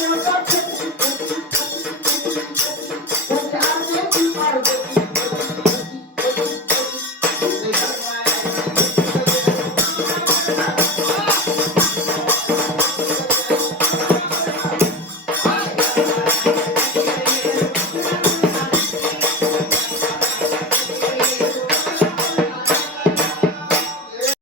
you